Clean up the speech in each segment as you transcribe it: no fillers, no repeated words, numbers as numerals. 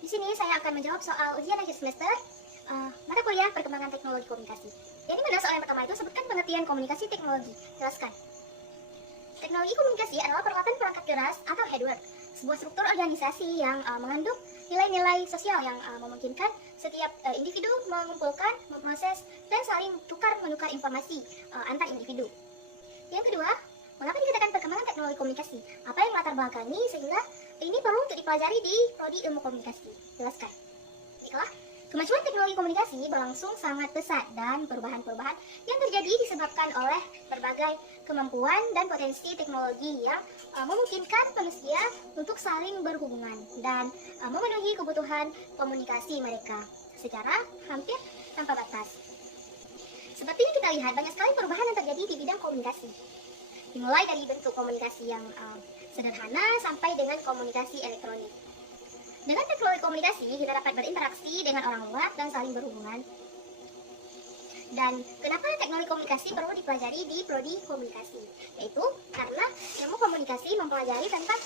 Di sini saya akan menjawab soal ujian akhir semester mata kuliah perkembangan teknologi komunikasi. Jadi mana soal yang pertama itu sebutkan pengertian komunikasi teknologi. Jelaskan. Teknologi komunikasi adalah peralatan perangkat keras atau hardware, sebuah struktur organisasi yang mengandung nilai-nilai sosial yang memungkinkan setiap individu mengumpulkan, memproses, dan saling tukar-menukar informasi antar individu. Yang kedua, mengapa dikatakan perkembangan teknologi komunikasi? Apa yang latar belakangi sehingga ini perlu untuk dipelajari di prodi ilmu komunikasi? Jelaskan. Baiklah, kemajuan teknologi komunikasi berlangsung sangat pesat dan perubahan-perubahan yang terjadi disebabkan oleh berbagai kemampuan dan potensi teknologi yang memungkinkan manusia untuk saling berhubungan dan memenuhi kebutuhan komunikasi mereka secara hampir tanpa batas. Seperti yang kita lihat, banyak sekali perubahan yang terjadi di bidang komunikasi. Dimulai dari bentuk komunikasi yang sederhana sampai dengan komunikasi elektronik. Dengan teknologi komunikasi, kita dapat berinteraksi dengan orang luar dan saling berhubungan. Dan kenapa teknologi komunikasi perlu dipelajari di prodi komunikasi? Yaitu karena ilmu komunikasi mempelajari tentang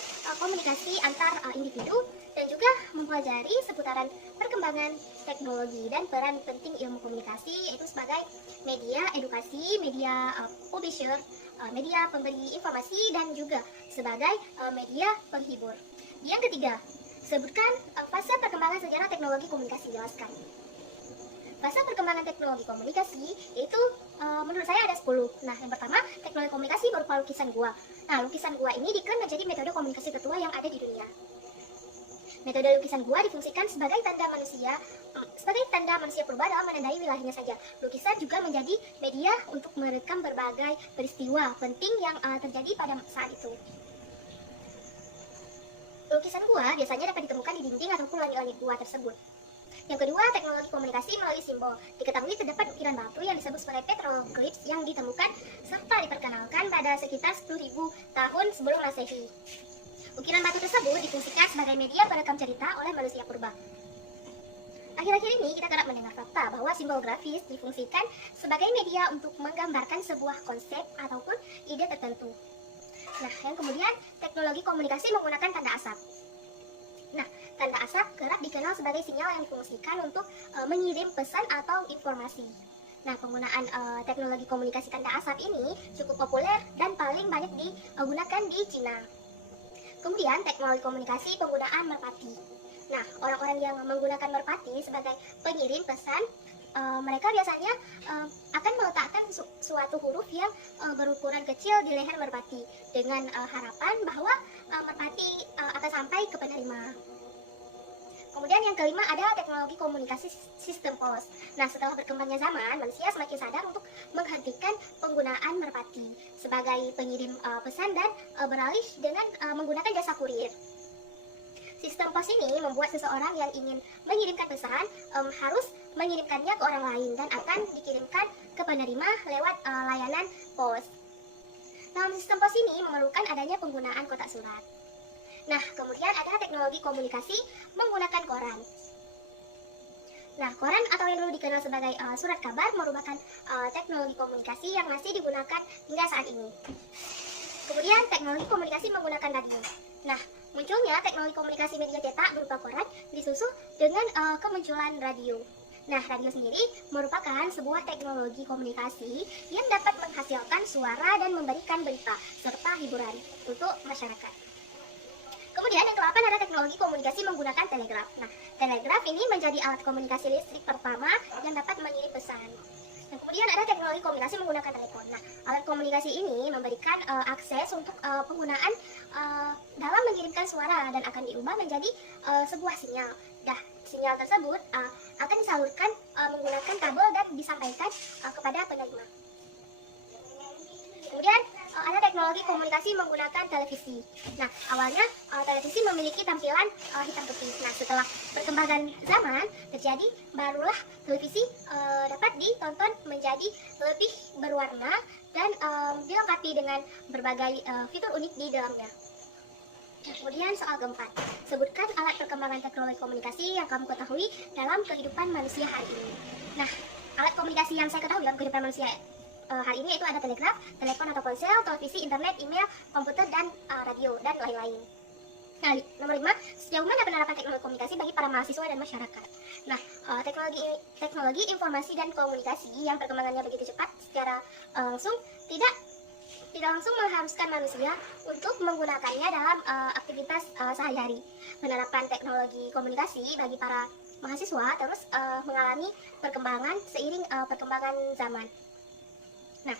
komunikasi antar individu dan juga mempelajari seputaran perkembangan teknologi dan peran penting ilmu komunikasi, yaitu sebagai media edukasi, media publisher, media pemberi informasi, dan juga sebagai media penghibur. Yang ketiga, sebutkan fase perkembangan sejarah teknologi komunikasi. Jelaskan. Fase perkembangan teknologi komunikasi yaitu menurut saya ada 10. Nah, yang pertama, teknologi komunikasi berupa lukisan gua. Nah, lukisan gua ini diklaim menjadi metode komunikasi tertua yang ada di dunia. Metode lukisan gua difungsikan sebagai tanda manusia purba dalam menandai wilayahnya saja. Lukisan juga menjadi media untuk merekam berbagai peristiwa penting yang terjadi pada saat itu. Lukisan gua biasanya dapat ditemukan di dinding ataupun langit-langit gua tersebut. Yang kedua, teknologi komunikasi melalui simbol. Diketahui terdapat ukiran batu yang disebut sebagai petroglyphs yang ditemukan serta diperkenalkan pada sekitar 10.000 tahun sebelum Masehi. Ukiran batu tersebut difungsikan sebagai media perekam cerita oleh manusia purba. Akhir-akhir ini kita kerap mendengar fakta bahwa simbol grafis difungsikan sebagai media untuk menggambarkan sebuah konsep ataupun ide tertentu. Nah, yang kemudian, teknologi komunikasi menggunakan tanda asap. Nah, tanda asap kerap dikenal sebagai sinyal yang difungsikan untuk mengirim pesan atau informasi. Nah, penggunaan teknologi komunikasi tanda asap ini cukup populer dan paling banyak digunakan di Cina. Kemudian, teknologi komunikasi penggunaan merpati. Nah, orang-orang yang menggunakan merpati sebagai pengirim pesan, mereka biasanya akan meletakkan suatu huruf yang berukuran kecil di leher merpati dengan harapan bahwa merpati akan sampai ke penerima. Kemudian yang kelima ada teknologi komunikasi sistem pos. Nah, setelah berkembangnya zaman, manusia semakin sadar untuk menghentikan penggunaan merpati sebagai pengirim pesan dan beralih dengan menggunakan jasa kurir. Sistem pos ini membuat seseorang yang ingin mengirimkan pesan harus mengirimkannya ke orang lain dan akan dikirimkan ke penerima lewat layanan pos. Dalam sistem pos ini memerlukan adanya penggunaan kotak surat. Nah, kemudian ada teknologi komunikasi menggunakan koran. Nah, koran atau yang dulu dikenal sebagai surat kabar merupakan teknologi komunikasi yang masih digunakan hingga saat ini. Kemudian teknologi komunikasi menggunakan radio. Nah, munculnya teknologi komunikasi media cetak berupa koran disusul dengan kemunculan radio. Nah, radio sendiri merupakan sebuah teknologi komunikasi yang dapat menghasilkan suara dan memberikan berita serta hiburan untuk masyarakat. Kemudian yang ke-8 ada teknologi komunikasi menggunakan telegraf. Nah, telegraf ini menjadi alat komunikasi listrik pertama yang dapat mengirim pesan. Dan kemudian ada teknologi komunikasi menggunakan telepon. Nah, alat komunikasi ini memberikan akses untuk penggunaan dalam mengirimkan suara dan akan diubah menjadi sebuah sinyal. Nah, sinyal tersebut akan disalurkan menggunakan kabel dan disampaikan kepada penerima. Kemudian ada teknologi komunikasi menggunakan televisi. Nah, awalnya televisi memiliki tampilan hitam putih. Nah, setelah perkembangan zaman terjadi, barulah televisi dapat ditonton menjadi lebih berwarna dan dilengkapi dengan berbagai fitur unik di dalamnya. Kemudian soal keempat, sebutkan alat perkembangan teknologi komunikasi yang kamu ketahui dalam kehidupan manusia hari ini. Nah, alat komunikasi yang saya ketahui dalam kehidupan manusia hari ini yaitu ada telegraf, telepon atau ponsel, televisi, internet, email, komputer, dan radio, dan lain-lain. Nah, nomor 5, sejauh mana penerapan teknologi komunikasi bagi para mahasiswa dan masyarakat. Nah, teknologi informasi dan komunikasi yang perkembangannya begitu cepat secara langsung tidak langsung mengharuskan manusia untuk menggunakannya dalam aktivitas sehari-hari. Penerapan teknologi komunikasi bagi para mahasiswa terus mengalami perkembangan seiring perkembangan zaman. Nah,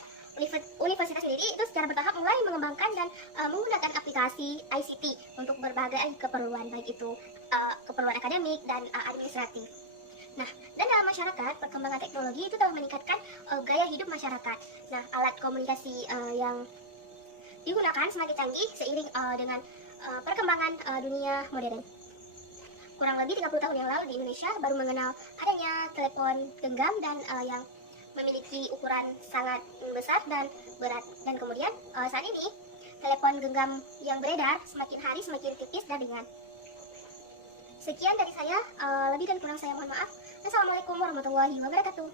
universitas sendiri itu secara bertahap mulai mengembangkan dan menggunakan aplikasi ICT untuk berbagai keperluan, baik itu keperluan akademik dan administratif. Nah, dan dalam masyarakat, perkembangan teknologi itu telah meningkatkan gaya hidup masyarakat. Nah, alat komunikasi yang digunakan semakin canggih seiring dengan perkembangan dunia modern. Kurang lebih 30 tahun yang lalu di Indonesia baru mengenal adanya telepon genggam dan yang memiliki ukuran sangat besar dan berat. Dan kemudian saat ini telepon genggam yang beredar semakin hari semakin tipis dan ringan. Sekian dari saya, lebih dan kurang saya mohon maaf. Assalamualaikum warahmatullahi wabarakatuh.